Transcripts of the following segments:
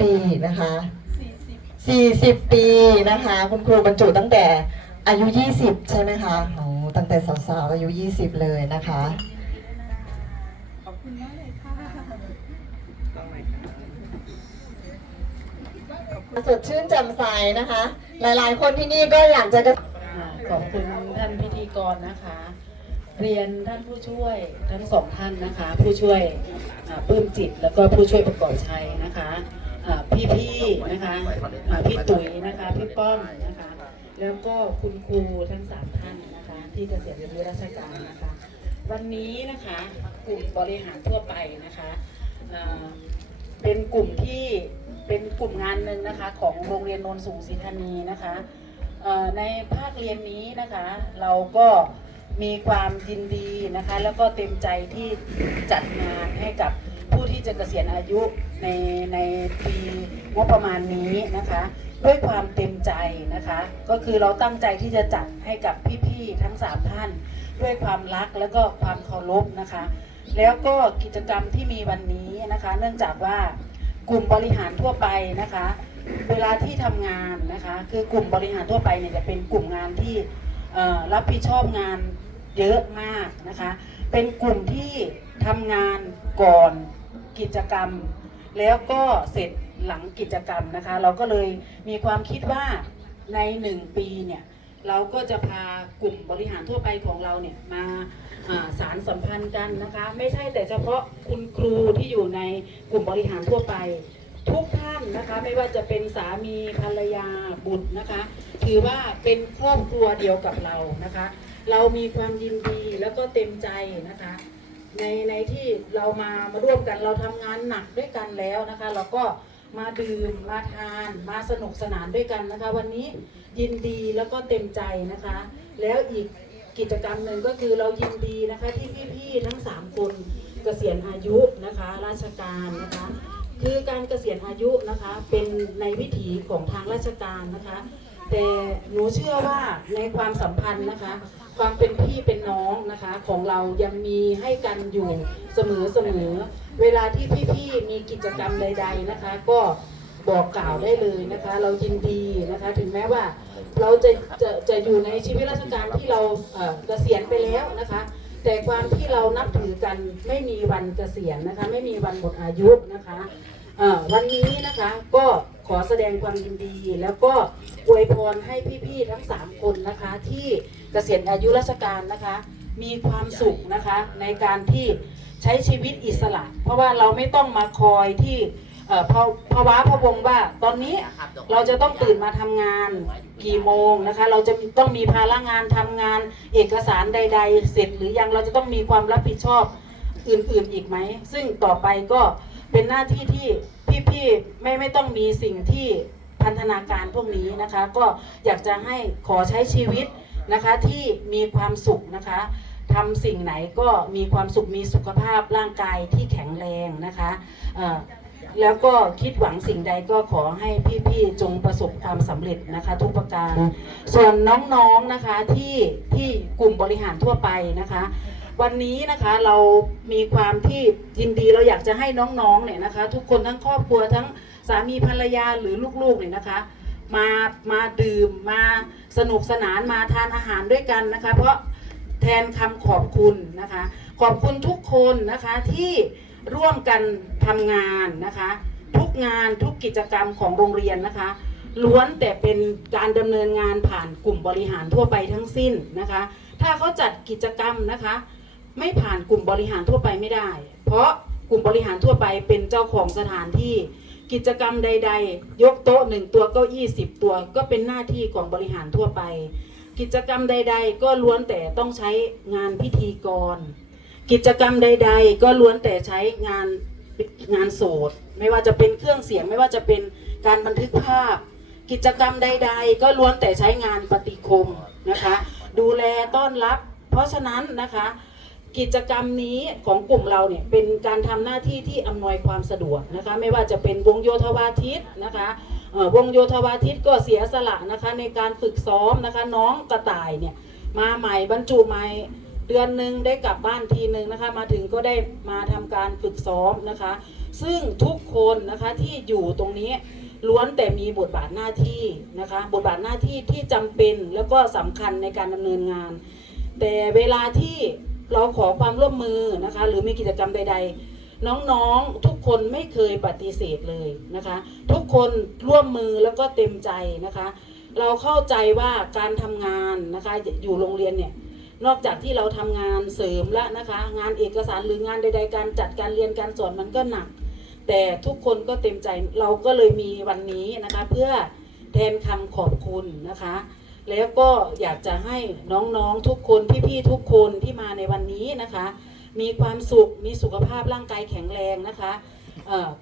ปีนะคะ40 ปีนะคะ คุณครูบรรจุตั้งแต่อายุ 20 ใช่ไหมคะโอ้ตั้งแต่สาวๆอายุ 20 เลยนะคะขอบคุณมากเลยค่ะสดชื่นแจ่มใสนะคะ หลายๆ คนที่นี่ก็อยากจะกระอ่าขอบคุณท่านพิธีกรนะคะ เรียนท่านผู้ช่วยทั้งสองท่านนะคะ ผู้ช่วยอ่าปลื้มจิตแล้วก็ผู้ช่วยประกอบชัยนะคะอ่า พี่ๆนะคะพี่ตุ๋ยนะคะพี่ป้อมนะคะ แล้วก็คุณครูทั้งสามท่านนะคะ ที่เกษียณอายุราชการนะคะ วันนี้นะคะกลุ่มบริหารทั่วไปนะคะเป็นกลุ่มที่เป็นกลุ่มงานหนึ่งนะคะ ของโรงเรียนโนนสูงศรีธานีนะคะในภาคเรียนนี้นะคะ เราก็มีความยินดีนะคะ แล้วก็เต็มใจที่จัดงานให้กับ ที่จะเกษียณอายุในในปีงบประมาณนี้นะคะ ด้วยความเต็มใจนะคะ ก็คือเราตั้งใจที่จะจัดให้กับพี่ๆทั้งสามท่าน ด้วยความรักแล้วก็ความเคารพนะคะ แล้วก็กิจกรรมที่มีวันนี้นะคะ เนื่องจากว่ากลุ่มบริหารทั่วไปนะคะ เวลาที่ทำงานนะคะ คือกลุ่มบริหารทั่วไปเนี่ยจะเป็นกลุ่มงานที่รับผิดชอบงานเยอะมากนะคะ เป็นกลุ่มที่ทำงานก่อน กิจกรรม แล้วก็เสร็จหลังกิจกรรมนะคะ เราก็เลยมีความคิดว่าในหนึ่งปีเนี่ยเราก็จะพากลุ่มบริหารทั่วไปของเราเนี่ยมาอ่าสารสัมพันธ์กันนะคะ ไม่ใช่แต่เฉพาะคุณครูที่อยู่ในกลุ่มบริหารทั่วไป ทุกท่านนะคะไม่ว่าจะเป็นสามีภรรยาบุตรนะคะถือว่าเป็นครอบครัวเดียวกับเรานะคะ เรามีความยินดีแล้วก็เต็มใจนะคะ ในในที่เรามามาร่วมกันเราทำงานหนักด้วยกันแล้วนะคะ เราก็มาดื่มมาทาน มาสนุกสนานด้วยกันนะคะ วันนี้ยินดีแล้วก็เต็มใจนะคะ แล้วอีกกิจกรรมหนึ่งก็คือเรายินดีนะคะที่พี่ๆทั้งสามคนเกษียณอายุนะคะ ราชการนะคะ คือการเกษียณอายุนะคะเป็นในวิถีของทางราชการนะคะ แต่หนูเชื่อว่าในความสัมพันธ์นะคะ ความเป็นพี่เป็นน้องนะคะของเรายังมีให้กันอยู่เสมอเสมอเวลาที่พี่ๆมีกิจกรรมใด ๆนะคะ ก็บอกกล่าวได้เลยนะคะ เรายินดีนะคะ ถึงแม้ว่าเราจะจะจะอยู่ในชีวิตราชการที่เราเกษียณไปแล้วนะคะ แต่ความที่เรานับถือกันไม่มีวันเกษียณนะคะ ไม่มีวันหมดอายุนะคะวันนี้นะคะก็ อแสดงความยินดี แล้วก็อวยพรให้พี่ๆทั้ง 3 คนนะคะ ที่เกษียณอายุราชการนะคะ มีความสุขนะคะในการที่ใช้ชีวิตอิสระ เพราะว่าเราไม่ต้องมาคอยที่เอ่อภาวะพะวงว่าตอนนี้เราจะต้องตื่นมาทำงานกี่โมงนะคะ เราจะต้องมีภาระงานทำงานเอกสารใด ๆ เสร็จหรือยังเราจะต้องมีความรับผิดชอบอื่นๆอีกไหม ซึ่งต่อไปก็เป็นหน้าที่ที่ พี่ๆไม่ไม่ต้องมีสิ่งที่พันธนาการพวกนี้นะคะ ก็อยากจะให้ขอใช้ชีวิตนะคะที่มีความสุขนะคะทำสิ่งไหนก็มีความสุขมีสุขภาพร่างกายที่แข็งแรงนะคะเอ่อแล้วก็คิดหวังสิ่งใดก็ขอให้พี่ๆจงประสบความสำเร็จนะคะทุกประการ ส่วนน้องๆนะคะที่ที่กลุ่มบริหารทั่วไปนะคะ วันนี้นะคะเรามีความที่ยินดีเราอยากจะให้น้องๆเนี่ยนะคะ ทุกคนทั้งครอบครัวทั้งสามีภรรยาหรือลูกๆเนี่ยนะคะ มามาดื่มมาสนุกสนานมาทานอาหารด้วยกันนะคะ เพราะแทนคำขอบคุณนะคะ ขอบคุณทุกคนนะคะที่ร่วมกันทำงานนะคะ ทุกงานทุกกิจกรรมของโรงเรียนนะคะ ล้วนแต่เป็นการดำเนินงานผ่านกลุ่มบริหารทั่วไปทั้งสิ้นนะคะ ถ้าเขาจัดกิจกรรมนะคะ ไม่ผ่านกลุ่มบริหารทั่วไปไม่ได้ เพราะกลุ่มบริหารทั่วไปเป็นเจ้าของสถานที่ กิจกรรมใด ๆ ยกโต๊ะหนึ่งตัวเก้าอี้สิบตัว ก็เป็นหน้าที่ของบริหารทั่วไป กิจกรรมใด ๆ ก็ล้วนแต่ต้องใช้งานพิธีกร กิจกรรมใด ๆ ก็ล้วนแต่ใช้งานงานโสดไม่ว่าจะเป็นเครื่องเสียงไม่ว่าจะเป็นการบันทึกภาพ กิจกรรมใด ๆ ก็ล้วนแต่ใช้งานปฏิคมนะคะ ดูแลต้อนรับ เพราะฉะนั้นนะคะ กิจกรรมนี้ของกลุ่มเราเนี่ยเป็นการทำหน้าที่ที่อำนวยความสะดวกนะคะไม่ว่าจะเป็นวงโยธวาทิตนะคะวงโยธวาทิตก็เสียสละนะคะในการฝึกซ้อมนะคะน้องกระต่ายเนี่ยมาใหม่บรรจุใหม่เดือนหนึ่งได้กลับบ้านทีหนึ่งนะคะมาถึงก็ได้มาทำการฝึกซ้อมนะคะ ซึ่งทุกคนนะคะที่อยู่ตรงนี้ล้วนแต่มีบทบาทหน้าที่นะคะบทบาทหน้าที่ที่จำเป็นแล้วก็สำคัญในการดำเนินงาน แต่เวลาที่ เราขอความร่วมมือนะคะ หรือมีกิจกรรมใด ๆ น้องๆทุกคนไม่เคยปฏิเสธเลยนะคะ ทุกคนร่วมมือแล้วก็เต็มใจนะคะ เราเข้าใจว่าการทำงานนะคะอยู่โรงเรียนเนี่ยนอกจากที่เราทำงานเสริมแล้วนะคะ งานเอกสารหรืองานใด ๆ การจัดการเรียนการสอนมันก็หนัก แต่ทุกคนก็เต็มใจเราก็เลยมีวันนี้นะคะ เพื่อแทนคำขอบคุณนะคะ แล้วก็อยากจะให้น้องๆทุกคนพี่ๆทุกคนที่มาในวันนี้นะคะ มีความสุขมีสุขภาพร่างกายแข็งแรงนะคะ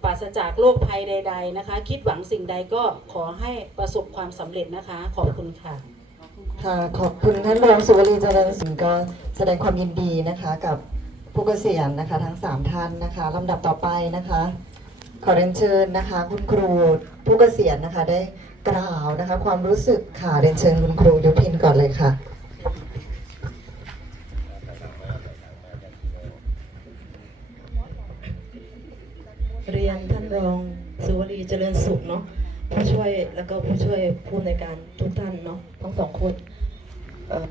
ปราศจากโรคภัยใด ๆนะคะ คิดหวังสิ่งใดก็ขอให้ประสบความสำเร็จนะคะ ขอบคุณค่ะค่ะขอบคุณท่านรองสุวรีเจริญสิงห์ก็แสดงความยินดีนะคะกับผู้เกษียณนะคะทั้ง 3 ท่านนะคะลำดับต่อไปนะคะ ขอเรียนเชิญนะคะ คุณครูผู้เกษียณนะคะได้ กล่าวนะคะ ความรู้สึกค่ะเรียนเชิญคุณครูยุพินก่อนเลยค่ะ เรียนท่านรองสุวรีเจริญสุขเนาะผู้ช่วยแล้วก็ผู้ช่วยผู้ในวยการทุกท่านเนาะทั้งสองคนเอ่อ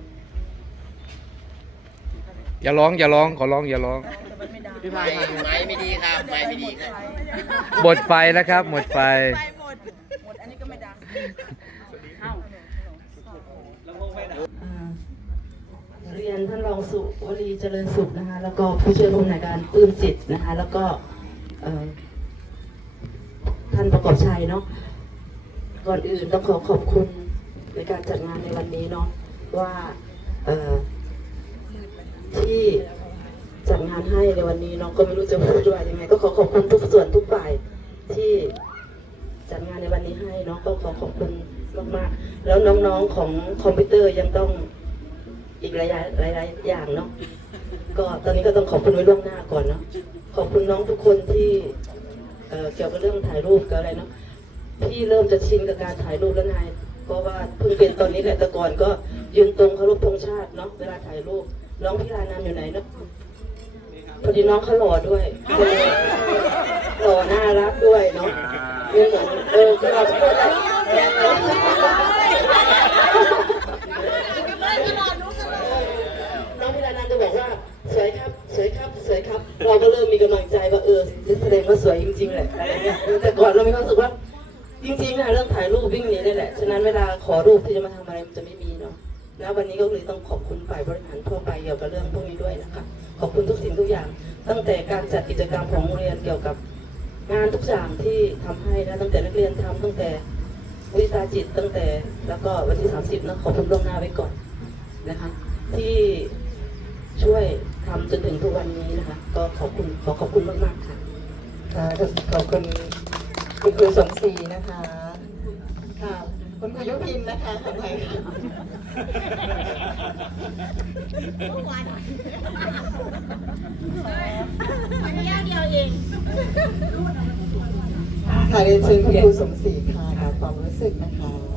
อย่าร้องอย่าร้องขอร้องอย่าร้องไม้ไม้ไม่ดีครับไม้ไม่ดีครับ หมดไฟแล้วครับ หมดไฟ อ่าเรียนท่านรองสุวรีเจริญสุขนะคะ แล้วก็ผู้ช่วยผู้ในวยการปลื้มจิตนะคะ แล้วก็ท่านประกอบชัยเนาะก่อนอื่นต้องขอขอบคุณในการจัดงานในวันนี้เนาะว่าที่จัดงานให้ในวันนี้เนาะก็ไม่รู้จะพูดว่ายังไง ก็ขอขอบคุณทุกส่วนทุกฝ่ายที่จัดงานในวันนี้ให้เนาะก็ขอขอบคุณมากๆแล้วน้องๆของคอมพิวเตอร์ยังต้อง อีกหลายๆหลายๆอย่างเนาะก็ตอนนี้ก็ต้องขอบคุณไว้ล่วงหน้าก่อนเนาะขอบคุณน้องทุกคนที่เอ่อเกี่ยวกับเรื่องถ่ายรูปกับอะไรเนาะพี่เริ่มจะชินกับการถ่ายรูปแล้วไงเพราะว่าเพิ่งเป็นตอนนี้แหละแต่ก่อนก็ยืนตรงเคารพธงชาติเนาะเวลาถ่ายรูปน้องพี่ลานามอยู่ไหนเนาะพอดีน้องเขาหล่อด้วยหล่อน่ารักด้วยเนาะไม่เหมือนเออเราทุกคนอะน้องพี่ลานามจะบอกว่าสวยครับ สวยครับ เราก็เริ่มมีกำลังใจว่าเออแสดงว่าสวยจริงๆแหละอะไรเงี้ยแต่ก่อนเรามีความรู้สึกว่า จริงๆนะเรื่องถ่ายรูปวิ่งหนีนี่แหละ ฉะนั้นเวลาขอรูปที่จะมาทำอะไรมันจะไม่มีเนาะนะวันนี้ก็เลยต้องขอบคุณฝ่ายบริหารทั่วไปเกี่ยวกับเรื่องพวกนี้ด้วยนะคะขอบคุณทุกสิ่งทุกอย่าง ตั้งแต่การจัดกิจกรรมของโรงเรียนเกี่ยวกับงานทุกอย่างที่ทำให้นะตั้งแต่นักเรียนทำตั้งแต่วิชาจิตตั้งแต่แล้วก็วันที่ 30นะขอบคุณล่วงหน้าไว้ก่อนนะคะ ที่ ช่วยทำจนถึงทุกวันนี้นะคะ ก็ขอบคุณขอขอบคุณมากๆค่ะค่ะขอบคุณคุณครูสมศรีนะคะค่ะคุณครูยุพินนะคะทำไมคะค่ะเรียนเชิญคุณครูสมศรีค่ะกับความรู้สึกนะคะอ่า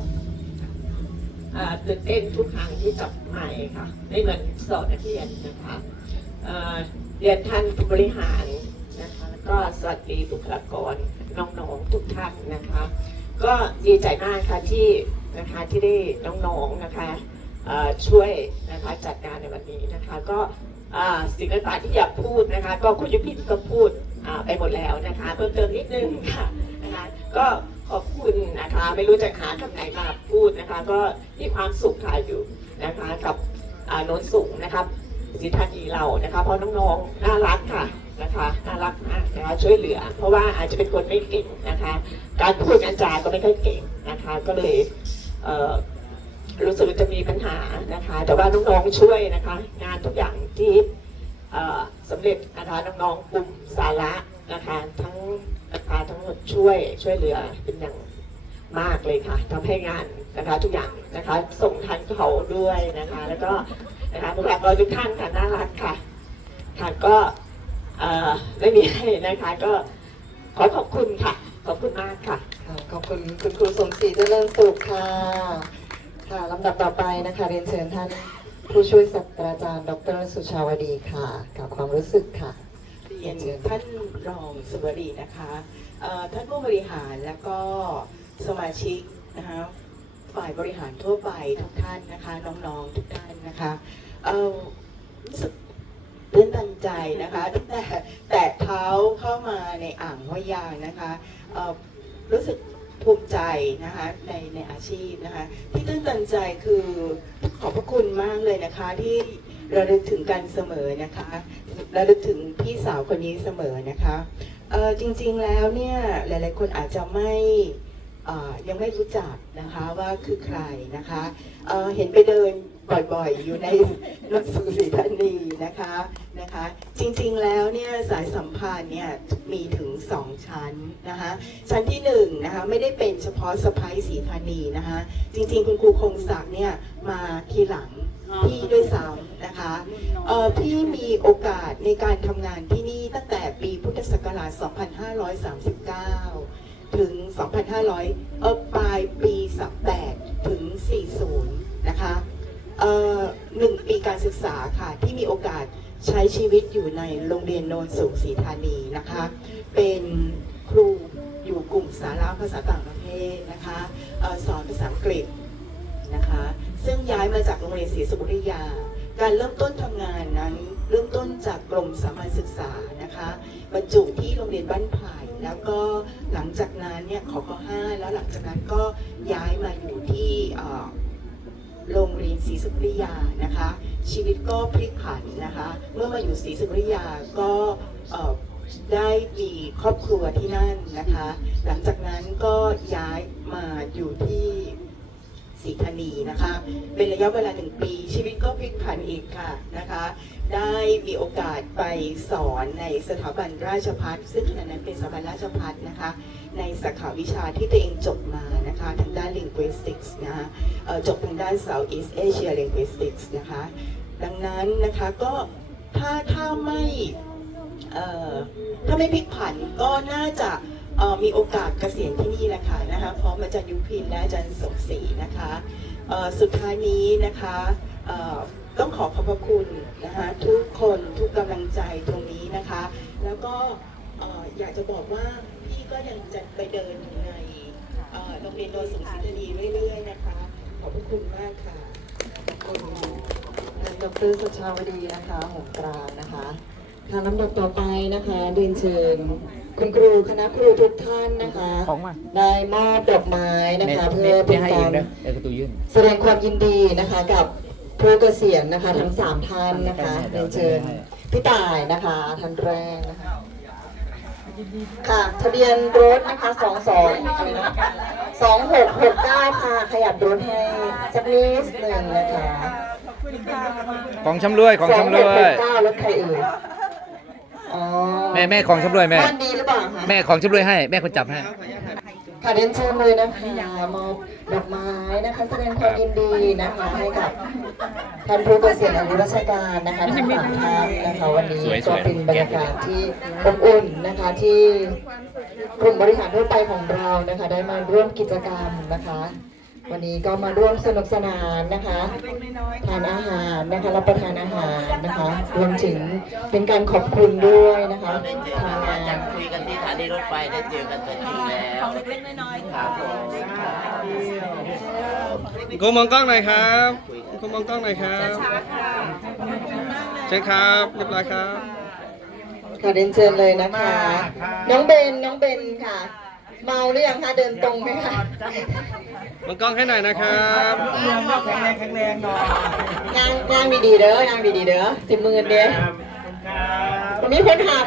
ตื่นเต้นทุกครั้งที่กลับมาค่ะ ไม่เหมือนสอนนักเรียนนะคะเรียนท่านผู้บริหารนะคะแล้วก็สวัสดีบุคลากรน้องๆทุกท่านนะคะ ก็ดีใจมากค่ะที่นะคะที่ได้น้องๆนะคะช่วยนะคะจัดงานในวันนี้นะคะ ก็สิ่งต่างๆที่อยากพูดนะคะ ก็คุณยุพินก็พูดไปหมดแล้วนะคะ เพิ่มเติมนิดนึงค่ะนะคะก็ ขอบคุณนะคะ ไม่รู้จะหาคำไหนมาพูดนะคะ ก็มีความสุขค่ะอยู่นะคะกับโน้นสูงนะครับสิทธานีเรานะคะเพราะน้องๆน่ารักค่ะนะคะน่ารักมากนะคะช่วยเหลือ เพราะว่าอาจจะเป็นคนไม่เก่งนะคะ การพูดการจาก็ไม่ค่อยเก่งนะคะ ก็เลยเรู้สึกจะมีปัญหานะคะ แต่ว่าน้องๆช่วยนะคะ งานทุกอย่างที่เอ่อสำเร็จนะคะน้องๆกลุ่มสาระ นะคะทั้งนะคะทั้งหมดช่วยช่วยเหลือเป็นอย่างมากเลยค่ะทำให้งานนะคะทุกอย่างนะคะส่งทันเขาด้วยนะคะ แล้วก็นะคะบุคลากรทุกท่านค่ะน่ารักค่ะค่ะก็เออไม่มีอะไรนะคะก็ขอขอบคุณค่ะ ขอบคุณมากค่ะ ขอบคุณคุณครูสมศรีเจริญสุขค่ะค่ะลำดับต่อไปนะคะเรียนเชิญท่านผู้ช่วยศาสตราจารย์ ดรสุชาวดีค่ะกับความรู้สึกค่ะ รียนท่านรองสุวรีนะคะท่านผู้บริหารแล้วก็สมาชิกนะคะฝ่ายบริหารทั่วไปทุกท่านนะคะน้องๆทุกท่านนะคะเออรู้สึกตื่นตันใจนะคะตั้งแต่แตะเท้าเข้ามาในอ่างห้วยยางนะคะเออรู้สึกภูมิใจนะคะในในอาชีพนะคะที่ตื่นตันใจคือขอบพระคุณมากเลยนะคะที่ ระลึกถึงกันเสมอนะคะระลึกถึงพี่สาวคนนี้เสมอนะคะเอ่อจริงๆแล้วเนี่ยหลายๆคนอาจจะไม่ยังไม่รู้จักนะคะว่าคือใครนะคะเเห็นไปเดิน บ่อยๆ อยู่ในรถสุริธานีนะคะนะคะ จริงๆแล้วเนี่ยสายสัมพันธ์เนี่ยมีถึง 2 ชั้นนะคะ ชั้นที่1นะคะไม่ได้เป็นเฉพาะสะพ้ายสีธานีนะคะ จริงๆ คุณครูคงศักดิ์เนี่ยมาทีหลังพี่ด้วยซ้ำนะคะเอ่อพี่มีโอกาสในการทำงานที่นี่ตั้งแต่ปีพุทธศักราช 2539 ถึง 2,500 เออปลายปี 38 ถึง 40 นะคะเอ่อ หนึ่งปีการศึกษาค่ะ ที่มีโอกาสใช้ชีวิตอยู่ในโรงเรียนโนนสูงศรีธานีนะคะ เป็นครูอยู่กลุ่มสาระภาษาต่างประเทศนะคะออสอนภาษาอังกฤษนะคะ ซึ่งย้ายมาจากโรงเรียนศรีสุริยา การเริ่มต้นทำงานนั้น เริ่มต้นจากกรมสามัญศึกษานะคะบรรจุที่โรงเรียนบ้านไผ่แล้วก็หลังจากนั้นเนี่ยขอกห้าแล้วหลังจากนั้นก็ย้ายมาอยู่ที่ โรงเรียนศรีสุริยานะคะ ชีวิตก็พลิกผันนะคะ เมื่อมาอยู่ศรีสุริยาก็ได้มีครอบครัวที่นั่นนะคะ หลังจากนั้นก็ย้ายมาอยู่ที่ศรีธานีนะคะ เป็นระยะเวลาหนึ่งปี ชีวิตก็พลิกผันอีกค่ะนะคะ ได้มีโอกาสไปสอนในสถาบันราชพัฒซึ่งขณะนั้นเป็นสถาบันราชพัฒนะคะ ในสาขาวิชาที่ตัวเองจบมานะคะทางด้าน linguistics นะคะจบทางด้าน Southeast Asia linguistics นะคะ ดังนั้นนะคะก็ถ้าถ้าไม่ถ้าไม่พลิกผันก็น่าจะมีโอกาสเกษียณที่นี่แหละค่ะนะคะพร้อมอาจารย์ยุพินและอาจารย์สมศรีนะคะสุดท้ายนี้นะคะต้องขอขอบพระคุณนะคะทุกคนทุกกำลังใจตรงนี้นะคะ แล้วก็อยากจะบอกว่า ก็ยังจะไปเดินอยู่ในเอ่อโรงเรียนโดยสุนทรีดีเรื่อยๆนะคะ ขอบพระคุณมากค่ะนายดรสุชาวดีนะคะหงตรานะคะค่ะลำดับต่อไปนะคะเรียนเชิญคุณครูคณะครูทุกท่านนะคะของมาได้มอบดอกไม้นะคะ เพื่อเป็นให้กาเองรนะเดี๋ยวประตูยื่นแสดงความยินดีนะคะกับผู้เกษียณนะคะทั้งสามท่านนะคะเรียนเชิญพี่ต่ายนะคะท่านแรกนะคะ ค่ะ ทะเบียนรถนะคะสองสองสองหกหกเก้าค่ะ ขยับรถให้สักนิดหนึ่งนะคะของชำรวยของชำรวย เก้ารถใครเอ่ยอ๋อแม่แม่ของชำรวยแม่ บ้านดีหรือเปล่าคะแม่ของชำรวยให้ แม่คนจับให้ ค่ะเรียนเชิญเลยนะคะมอบดอกไม้นะคะ แสดงความยินดีนะคะให้กับ ท่านผู้เกษียณอายุราชการนะคะทั้งสามท่านนะคะวันนี้สวยๆก็เป็นบรรยากาศที่อบอุ่นนะคะที่กลุ่มบริหารทั่วไปของเรานะคะ ได้มาร่วมกิจกรรมนะคะ วันนี้ก็มาร่วมสนุกสนานนะคะทานอาหารนะคะรับประทานอาหารนะคะรวมถึงเป็นการขอบคุณด้วยนะคะได้เจอทางกันงาจานกคุยกันที่สถานีรถไฟได้เจอกันตัวจริงแล้วเล็กๆน้อยๆครับผมกูมองกล้องหน่อยครับ กูมองกล้องหน่อยครับเชิญครับเรียบร้อยครับค่ะเรียนเชิญเลยนะคะ น้องเบนน้องเบนค่ะ เมาหรือยังคะเดินตรงไหมคะมองกล้องให้หน่อยนะครับยางยางดีๆเด้อยางดีๆเด้อสิบหมื่นเด้อวันนี้คนหัก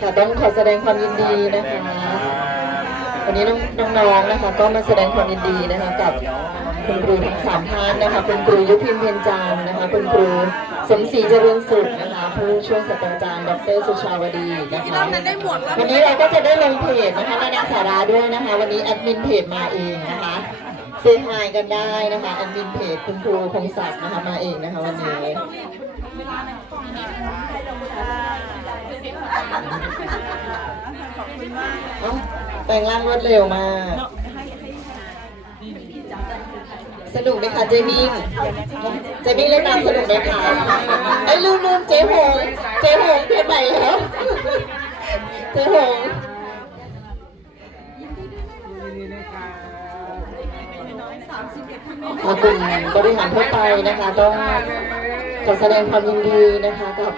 ค่ะต้องขอแสดงความยินดีนะคะ วันนี้น้องน้องๆนะคะก็มาแสดงความยินดีนะคะกับคุณครูทั้งสามท่านนะคะคุณครูยุพินเพ็ญจันทร์นะคะคุณครูสมศรีเจริญสุขนะคะผู้ช่วยศาสตราจารย์ดรสุชาวดีนะคะวันนี้เราก็จะได้ลงเพจนะคะนานาสาราด้วยนะคะ วันนี้แอดมินเพจมาเองนะคะเซฮายกันได้นะคะแอดมินเพจคุณครูคงศักดิ์นะคะมาเองนะคะวันนี้เอ้า แต่งร่างรวดเร็วมาก สนุกไหมคะเจมิงเจมิงเล่นน้ำสนุกไหมคะไอ้ยลืมลืมเจ๊หงเจ๊หงเปลี่ยนใหม่แล้ว เจ๊หงขอบคุณบริหารทั่วไปนะคะ ต้องขอแสดงความยินดีนะคะกับ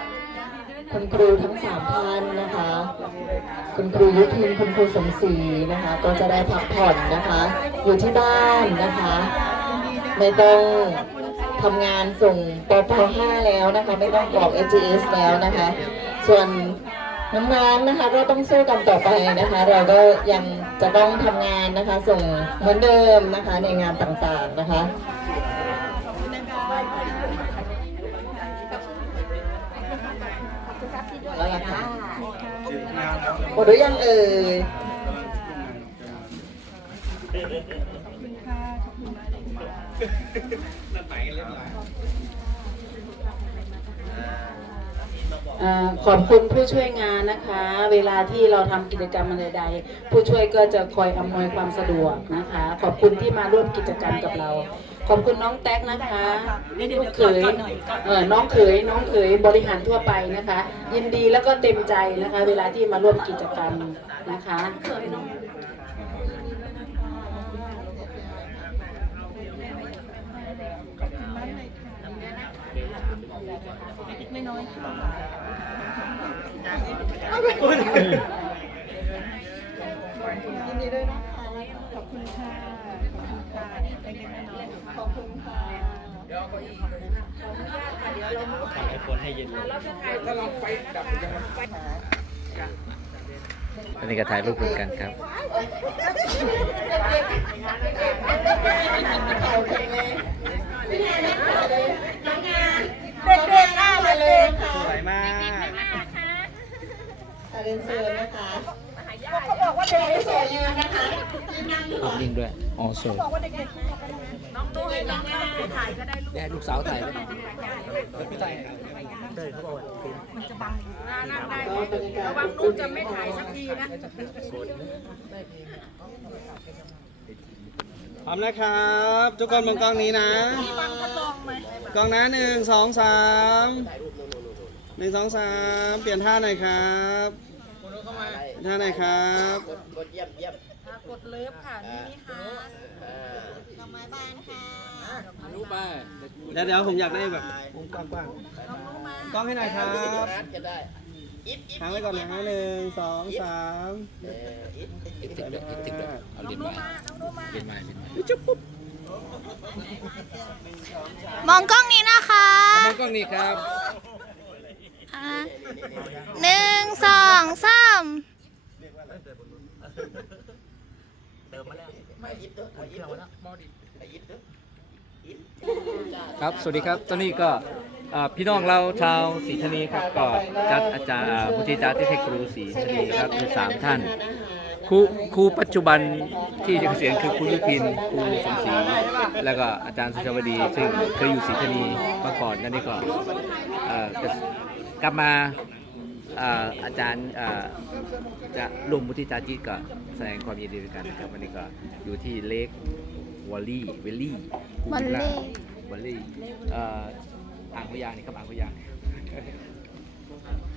คุณครูทั้งสามท่านนะคะ คุณครูยุพินคุณครูสมศรีนะคะ ก็จะได้พักผ่อนนะคะ อยู่ที่บ้านนะคะ ไม่ต้องทำงานส่งปป5แล้วนะคะ ไม่ต้องกรอก AGS แล้วนะคะ ส่วนน้องๆนะคะก็ต้องสู้กันต่อไปนะคะ เราก็ยังจะต้องทำงานนะคะ ส่งเหมือนเดิมนะคะในงานต่างๆนะคะ แล้วล่ะค่ะ หมดหรือยังเอ่ยอ่าขอบคุณผู้ช่วยงานนะคะ เวลาที่เราทำกิจกรรมอะไรใดๆผู้ช่วยก็จะคอยอำนวยความสะดวกนะคะ ขอบคุณที่มาร่วมกิจกรรมกับเรา ขอบคุณน้องแท็กนะคะลูกเขยเออน้องเขยน้องเขยบริหารทั่วไปนะคะ ยินดีแล้วก็เต็มใจนะคะ เวลาที่มาร่วมกิจกรรมนะคะยินดีด้วยนะคะขอบคุณค่ะ ขอบคุณค่ะขอบคุณค่ะอันนี้ก็ถ่ายรูปเหมือนกันครับเด็กๆอะมาเลยค่ะสวยมากเรียนเชิญนะคะ เขาบอกว่าเด็กไม่สวยยืนนะคะยืนนั่งดีกภาพว่านิ่งด้วย อ๋อสวยแย่ลูกสาวถ่ายไว้หน่อยก็บรรยากาศระวังลูกจะไม่ถ่ายสักทีนะพร้อมนะครับ ทุกคนมองกล้องนี้นะกล้องนะหนึ่งสองสามหนึ่งสองสามเปลี่ยนท่าหน่อยครับ เปลี่ยนท่าหน่อยครับกดเยี่ยมเยี่ยมกดเลิฟค่ะนี่ค่ะดอกไม้บานค่ะรูปไปเดี๋ยวเดี๋ยวผมอยากได้แบบมุมกว้างๆกล้องให้หน่อยครับนัดก็ได้อิดอิดค้างไว้ก่อนนะหนึ่งสองสามเอออิดอีกติดด้วยอีกติดด้วยเอาลิ้นมาลิ้นมาลิ้นมามองกล้องนี้นะคะ มองกล้องนี้ครับอะ หนึ่งสองสามครับ สวัสดีครับ ตอนนี้ก็พี่น้องเราชาวศรีธนีครับ ก็จัดอาจารย์อ่ามุทิจารย์ที่เทคครูศรีธนีครับมีสามท่านครูครูปัจจุบันที่จะเกษียณคือครูยุพินครูสมศรีแล้วก็อาจารย์สุชาวดี ซึ่งเคยอยู่ศรีธนีมาก่อนนั่นนี่ก็ กลับมาเอ่ออาจารย์เอ่อจะรวมมุทิตาจิตก็แสดงความยินดีด้วยกันนะครับวันนี้ก็อยู่ที่เลกวอลลี่เวลลี่วอลลี่วอลลี่เอ่ออ่างพยางนี่ครับอ่างพยาง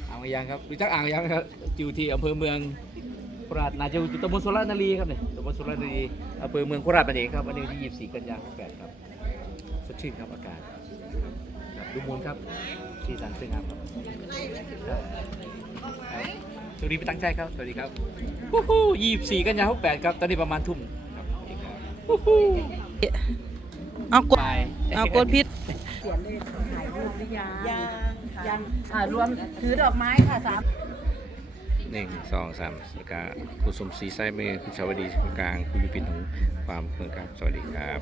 อ่างพยางครับรู้จักอ่างพยางไหมครับอยู่ที่อำเภอเมืองโคราชน่าจะอยู่ตำบลสุราษฎร์นารีครับเนี่ยตำบลสุราษฎร์นารีอำเภอเมืองโคราชนั่นเองครับวันนี้วันที่ 24 กันยายน68ครับสดชื่นครับอากาศครับครับ ดูมูลครับสีสันสวยงามครับครับสวัสดีพี่ตั้งใจครับ สวัสดีครับวู้ฮู้24กันยายน68ครับ ตอนนี้ประมาณทุ่มครับสวัสดีครับวู้ฮู้เอากดไปเอากดพิษยังอ่ารวมถือดอกไม้ค่ะสามหนึ่งสองสามแล้วก็คุณสมศรีไส้มือคุณชาวดีตรงกลางคุณยุพินของความเมืองครับ สวัสดีครับ